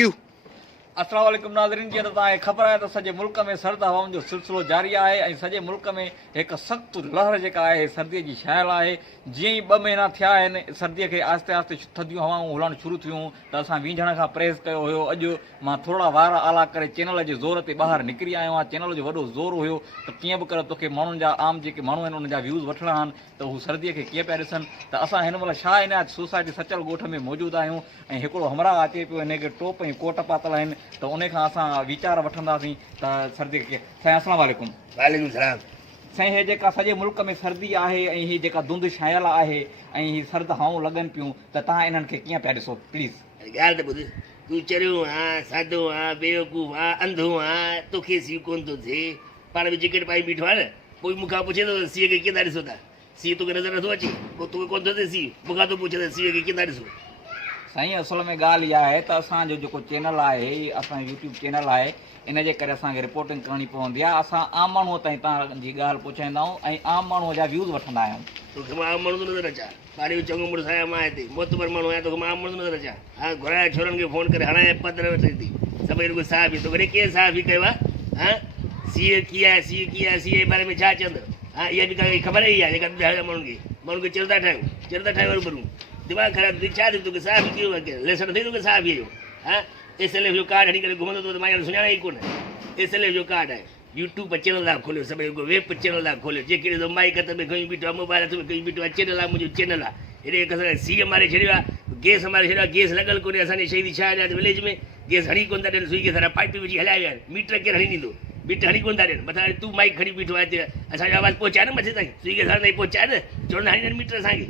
यू। अस्सलाम वालेकुम नाज़रीन, जीअं त तव्हांखे ख़बर आहे त सॼे मुल्क में सर्द हवाउनि जो सिलसिलो जारी आहे ऐं सॼे मुल्क में हिकु सख़्तु लहर जेका आहे सर्दीअ जी छायल आहे। जीअं ई 2 महीना थिया आहिनि सर्दीअ खे आहिस्ते आहिस्ते थधियूं हवाऊं हलणु शुरू थियूं त असां वीझण खां परहेज़ कयो हुयो। अॼु मां थोरा वार आला करे चैनल जे ज़ोर ते ॿाहिरि निकिरी आयो आहियां। चैनल जो वॾो ज़ोर हुयो त कीअं बि करे तोखे माण्हुनि जा आम जेके माण्हू आहिनि उन जा व्यूज़ वठणा आहिनि त हू सर्दीअ खे कीअं पिया ॾिसनि। त असां हिन महिल शाह इनायत सोसाइटी सचल ॻोठ में मौजूदु आहियूं ऐं हिकिड़ो हमराह अचे पियो, हिनखे टोप ऐं कोट पातल आहिनि त उन खां असां वीचार वठंदासीं त सर्दीअ खे। साईं अस्सलाम वालेकुम। वालेकुम सलाम। साईं हे जेका सॼे मुल्क में सर्दी आहे ऐं हीअ जेका धुंध छायल आहे ऐं हीअ सर्द हवाऊं लॻनि पियूं त तव्हां इन्हनि खे कीअं पिया ॾिसो प्लीज़? ॻाल्हि त ॿुध, तूं चरियो आहीं, सादो आहीं, बेवकूफ़ आहीं, अंधो आहीं, तोखे सीउ कोन थो थिए, पाण बि जैकेट पाई बीठो आहे न, पोइ मूंखां पुछे थो सीउ खे कीअं था ॾिसो था? सीउ तोखे नज़र नथो अचे, पोइ तोखे कोन थो थिए सीउ, मूंखां थो पुछे त सीउ खे कीअं था ॾिसो? साईं असल में ॻाल्हि इहा आहे त असांजो जेको चैनल आहे, असांजो यूट्यूब चैनल आहे, इन जे करे असांखे रिपोर्टिंग करणी पवंदी आहे। असां आम माण्हूअ ताईं तव्हांजी ॻाल्हि पहुचाईंदा आहियूं ऐं आम माण्हूअ जा व्यूज़ वठंदा आहियूं। तोखे मां आम माण्हू थो नज़र अचां, पाणी जो चङो मुड़ुसु आहियां मां हिते, मोतबर माण्हू आहियां, तोखे मां आम माण्हू नज़र अचां? हा, घुराए छोरनि खे फ़ोन करे हणाए पधर वठी थी सभई रुॻो साफ़ ई, तोखे केरु साफ़ ई कयो आहे? हा, सीउ कीअं आहे, सीउ कीअं आहे, सीउ जे बारे में छा चवंदो? हा, इहा बि तव्हांखे ख़बर ई आहे जेका ॿुधायो माण्हुनि खे चिर था ठाहियूं रूबरू, दिमाग़ ख़राबु थी छा थी? तोखे साफ़ ई कयो, लेसन थी तोखे साफ़ इहो? हा, SLF जो कार्ड हणी करे घुमंदो त मां सुञाणा ई कोन। SLF जो कार्ड आहे, यूट्यूब चैनल था खोलियो, सभई वेब चैनल था खोलियो, जेके ॾिसो माइक हथ में खणी बीठो आहे, मोबाइल हथ में खणी बीठो आहे, चैनल आहे मुंहिंजो चैनल आहे। हेॾे हिकु सीउ मारे छॾियो आहे, गैस मारे छॾियो आहे, गैस लॻल कोन्हे असांजे शहीदी छा आहे विलेज में, गैस हणी कोन था ॾियनि, स्विगी सारा पाइप विझी हलाए विया आहिनि, मीटर केरु हणी ॾींदो? मीटर हणी कोन था ॾियनि, मथां तूं माइक खणी बीठो आहे हिते, असांजो आवाज़ु पहुचाए न मथे ताईं, स्विगी सां ताईं पहुचाए न, चवनि हणी ॾियनि मीटर असांखे।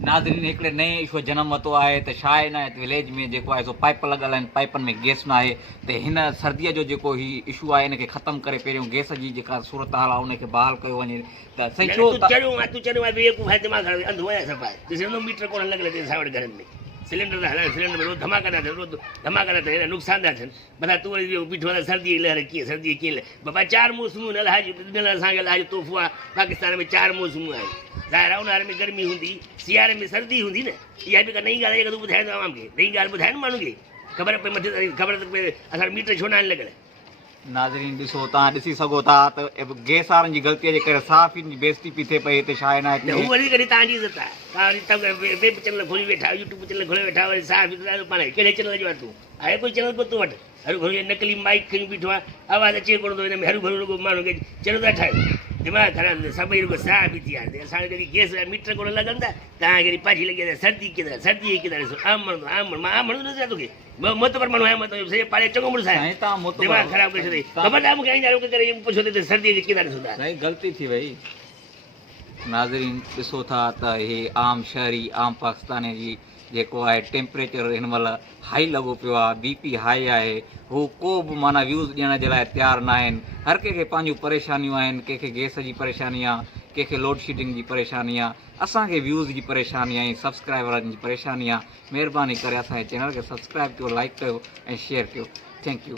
नाज़रीन, हिकिड़े नए इशू जनम वरितो आहे त छा आहे न विलेज में जेको आहे सो पाइप लॻल आहिनि, पाइपनि में गैस न आहे, त हिन सर्दीअ जो जेको ही इशू आहे इनखे ख़तमु करे पहिरियों गैस जी जेका सूरत हाल आहे उनखे बहाल कयो वञे। त सही छो तूं चरियो आहे बेवकूफ़ आहे, दिमाग़ ख़राबु अंधो आहे सभु आहे, ॾिसंदो मीटर कोन लॻल हिते असां वटि घरनि में, सिलेंडर था हलाइनि, सिलेंडर में रोज़ धमाका था थियनि, रोज़ धमाका था थियनि, नुक़सान था थियनि, मथां तूं वरी बीठो आहे सर्दी जी लहर कीअं, सर्दी कीअं लहे? बाबा 4 मौसमूं ॾिनल असांखे इलाही तोहफ़ो आहे, पाकिस्तान में 4 मौसमूं आहिनि, ज़ाहिर आहे ऊन्हारे में गर्मी हूंदी, सियारे में सर्दी हूंदी न, इहा बि का नई ॻाल्हि आहे जेका तूं ॿुधाए थो अवाम खे, नई ॻाल्हि ॿुधाए न माण्हू खे, ख़बर पए मथे ख़बर त पए असां मीटर छो न आहिनि लॻल। नाज़रीन ॾिसो, तव्हां ॾिसी सघो था त गैस वारनि जी ग़लतीअ जे करे साफ़ ई बेइज़ती पई थिए पई हिते। छा आहे न हू वरी कॾहिं तव्हांजी इज़त आहे, तव्हां वेब चैनल खोली वेठा, यूट्यूब चैनल खोले वेठा, वरी साफ़ पाण कहिड़े चैनल जो आहे तूं? आहे कोई चैनल को तूं वटि? हरू भरू नकली माइक खणी बीठो आहे, आवाज़ु अचे कोन थो, हिन में हरू भरू रुॻो माण्हू खे चैनल था ठाहियो, दिमाग़ ख़राबु, सभई रुॻो साफ़ ई थी आहे। असांखे कॾहिं गैस मीटर कोन लॻंदा, तव्हांखे कॾहिं पाछी लॻी आहे सर्दी कीअं, सर्दी कीअं था ॾिसो? आम माण्हू मां आम माण्हू नथो तोखे, मोतबर माण्हू आहियां, मतिलबु सॼे पाड़े चङो मुड़ुसु आहे, दिमाग़ ख़राबु करे छॾे, ख़बर आहे मूंखे ईंदा करे पुछो त सर्दीअ खे कीअं था ॾिसो था? साईं ग़लती थी वई। नाज़रीन ॾिसो था त हे आम शहरी आम पाकिस्तानी जी जेको आहे टेम्परेचर हिन महिल हाई लॻो पियो आहे, BP हाई आहे, हू को बि माना व्यूज़ ॾियण जे लाइ तयारु न आहिनि। हर कंहिंखे पंहिंजूं परेशानियूं आहिनि, कंहिंखे गैस जी परेशानी आहे, कंहिंखे लोड शेडिंग जी परेशानी आहे, असांखे व्यूज़ जी परेशानी आहे, सब्सक्राइबरनि जी परेशानी आहे। महिरबानी करे असांजे चैनल खे सब्सक्राइब कयो, लाइक कयो ऐं शेयर कयो। Thank you.